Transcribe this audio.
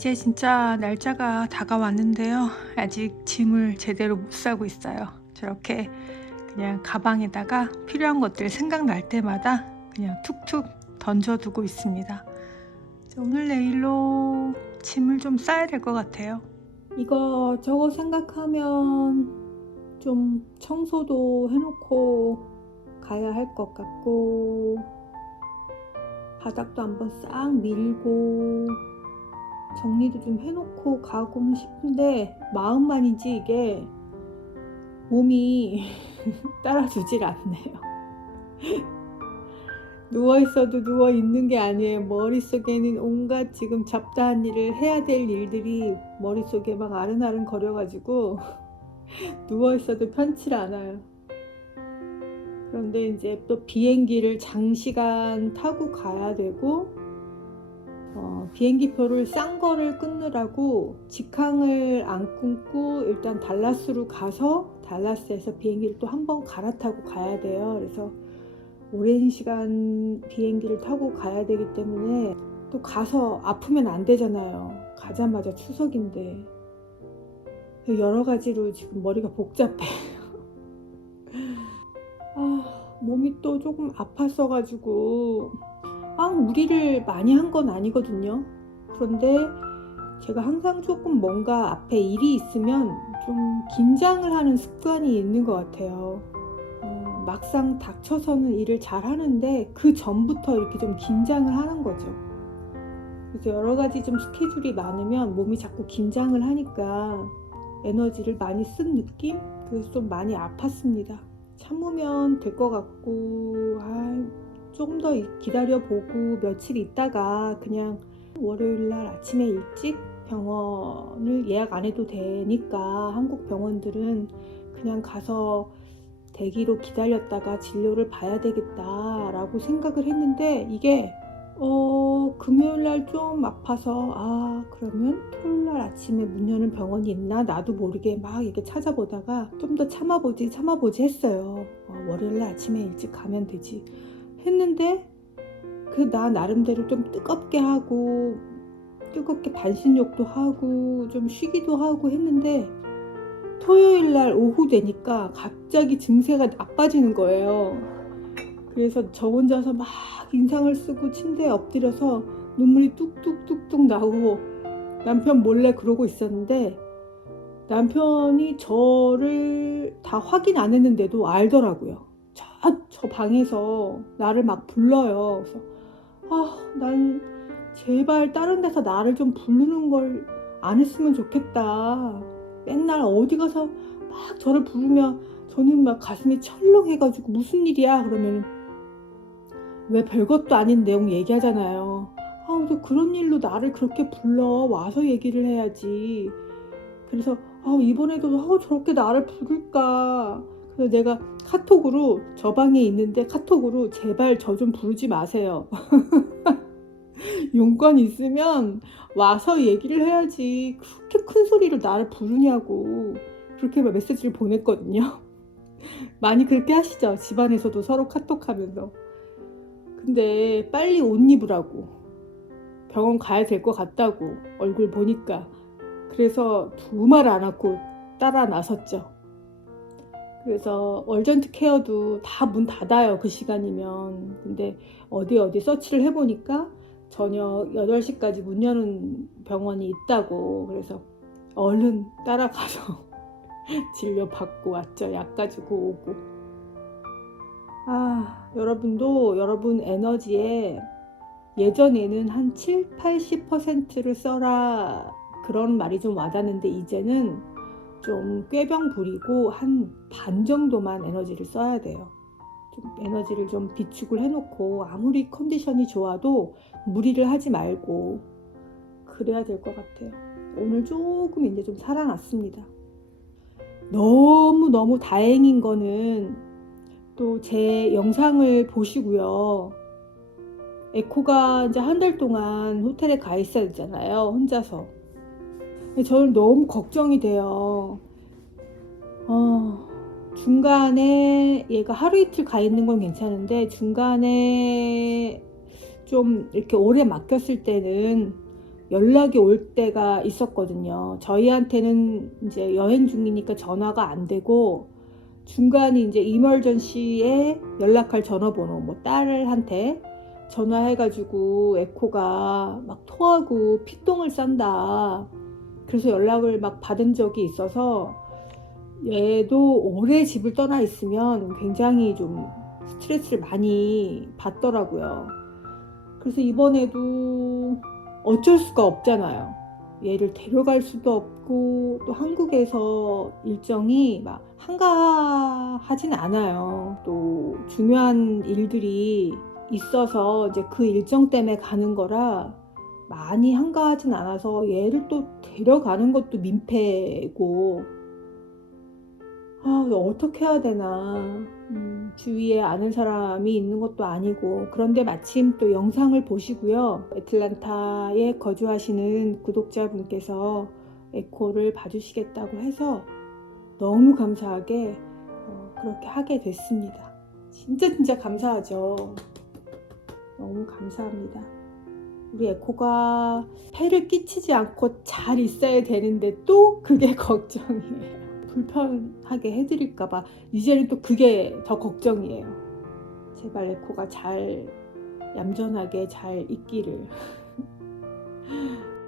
이제 진짜 날짜가 다가왔는데요. 아직 짐을 제대로 못 싸고 있어요. 저렇게 그냥 가방에다가 필요한 것들 생각날 때마다 그냥 툭툭 던져두고 있습니다. 오늘 내일로 짐을 좀 싸야 될 것 같아요. 이거 저거 생각하면 좀 청소도 해놓고 가야 할 것 같고 바닥도 한번 싹 밀고 정리도 좀 해놓고 가고는 싶은데 마음만이지 이게 몸이 따라주질 않네요. 누워 있어도 누워 있는 게 아니에요. 머릿속에는 온갖 지금 잡다한 일을 해야 될 일들이 머릿속에 막 아른아른 거려가지고 누워 있어도 편치 않아요. 그런데 이제 또 비행기를 장시간 타고 가야 되고 어, 비행기 표를 싼 거를 끊느라고 직항을 안 끊고 일단 달라스로 가서 달라스에서 비행기를 또 한 번 갈아타고 가야 돼요. 그래서 오랜 시간 비행기를 타고 가야 되기 때문에 또 가서 아프면 안 되잖아요. 가자마자 추석인데 여러 가지로 지금 머리가 복잡해요. 아, 몸이 또 조금 아팠어가지고 막 무리를 많이 한 건 아니거든요. 그런데 제가 항상 조금 뭔가 앞에 일이 있으면 좀 긴장을 하는 습관이 있는 것 같아요. 어, 막상 닥쳐서는 일을 잘 하는데 그 전부터 이렇게 좀 긴장을 하는 거죠. 그래서 여러 가지 좀 스케줄이 많으면 몸이 자꾸 긴장을 하니까 에너지를 많이 쓴 느낌? 그래서 좀 많이 아팠습니다. 참으면 될 것 같고, 아, 조금 더 기다려보고 며칠 있다가 그냥 월요일 날 아침에 일찍 병원을 예약 안 해도 되니까 한국 병원들은 그냥 가서 대기로 기다렸다가 진료를 봐야 되겠다라고 생각을 했는데 이게 어 금요일 날 좀 아파서 아 그러면 토요일 날 아침에 문 여는 병원이 있나? 나도 모르게 막 이렇게 찾아보다가 좀 더 참아보지 참아보지 했어요. 어, 월요일 날 아침에 일찍 가면 되지 했는데 그 나 나름대로 좀 뜨겁게 하고 뜨겁게 반신욕도 하고 좀 쉬기도 하고 했는데 토요일 날 오후 되니까 갑자기 증세가 나빠지는 거예요. 그래서 저 혼자서 막 인상을 쓰고 침대에 엎드려서 눈물이 뚝뚝뚝뚝 나오고 남편 몰래 그러고 있었는데 남편이 저를 다 확인 안 했는데도 알더라고요. 저, 저 방에서 나를 막 불러요. 그래서 아, 난 제발 다른 데서 나를 좀 부르는 걸 안 했으면 좋겠다. 맨날 어디 가서 막 저를 부르면 저는 막 가슴이 철렁해가지고 무슨 일이야? 그러면 왜 별것도 아닌 내용 얘기하잖아요. 아, 근데 그런 일로 나를 그렇게 불러 와서 얘기를 해야지. 그래서 아, 이번에도 아, 저렇게 나를 부를까? 그래서 내가 카톡으로 저 방에 있는데 카톡으로 제발 저 좀 부르지 마세요. 용건 있으면 와서 얘기를 해야지 그렇게 큰 소리로 나를 부르냐고 그렇게 메시지를 보냈거든요. 많이 그렇게 하시죠. 집안에서도 서로 카톡하면서. 근데 빨리 옷 입으라고 병원 가야 될 것 같다고 얼굴 보니까 그래서 두말안 하고 따라 나섰죠. 그래서 얼전트 케어도 다 문 닫아요. 그 시간이면. 근데 어디 어디 서치를 해보니까 저녁 8시까지 문 여는 병원이 있다고. 그래서 얼른 따라가서 진료 받고 왔죠. 약 가지고 오고. 아, 여러분도 여러분 에너지에 예전에는 한 7, 80%를 써라 그런 말이 좀 와닿는데 이제는 좀 꾀병 부리고 한 반 정도만 에너지를 써야 돼요. 좀 에너지를 좀 비축을 해놓고 아무리 컨디션이 좋아도 무리를 하지 말고 그래야 될 것 같아요. 오늘 조금 이제 좀 살아났습니다. 너무 너무 다행인 거는 또 제 영상을 보시고요. 에코가 이제 한 달 동안 호텔에 가 있어야 되잖아요. 혼자서. 저는 너무 걱정이 돼요. 어, 중간에 얘가 하루 이틀 가 있는 건 괜찮은데 중간에 좀 이렇게 오래 맡겼을 때는 연락이 올 때가 있었거든요. 저희한테는 이제 여행 중이니까 전화가 안 되고 중간에 이제 이멀전시에 연락할 전화번호 뭐 딸한테 전화해가지고 에코가 막 토하고 피똥을 싼다. 그래서 연락을 막 받은 적이 있어서 얘도 오래 집을 떠나 있으면 굉장히 좀 스트레스를 많이 받더라고요. 그래서 이번에도 어쩔 수가 없잖아요. 얘를 데려갈 수도 없고 또 한국에서 일정이 막 한가하진 않아요. 또 중요한 일들이 있어서 이제 그 일정 때문에 가는 거라 많이 한가하진 않아서 얘를 또 데려가는 것도 민폐고 아, 어떻게 해야 되나. 음, 주위에 아는 사람이 있는 것도 아니고. 그런데 마침 또 영상을 보시고요. 애틀란타에 거주하시는 구독자분께서 에코를 봐주시겠다고 해서 너무 감사하게 어, 그렇게 하게 됐습니다. 진짜 진짜 감사하죠. 너무 감사합니다. 우리 에코가 폐를 끼치지 않고 잘 있어야 되는데 또 그게 걱정이에요. 불편하게 해드릴까봐 이제는 또 그게 더 걱정이에요. 제발 에코가 잘 얌전하게 잘 있기를.